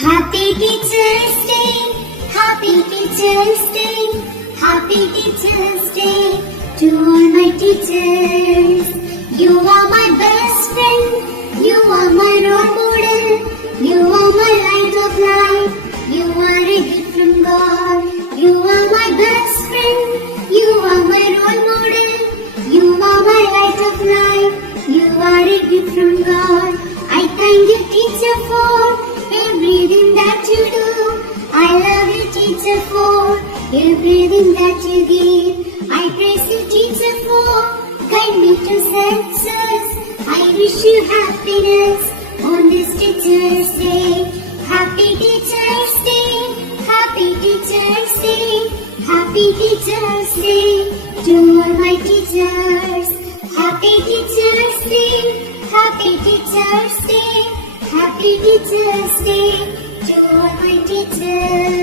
Happy Teacher's Day, Happy Teacher's Day, Happy Teacher's Day to all my teachers. You are my best friend, you are my role model, you are my light of life, you are a gift from God. You are my best friend, you are my role model, you are my light of life, you are a gift from God. I thank you, teacher, for everything that you do. I love you, teacher, for everything that you give. I praise you, teacher, for guide me to success. I wish you happiness on this Teacher's Day. Happy Teacher's Day, Happy Teacher's Day, Happy Teacher's Day to all my teachers. Happy Teacher's Day, Happy Teacher's Day, Happy Teacher's Day to all my teachers.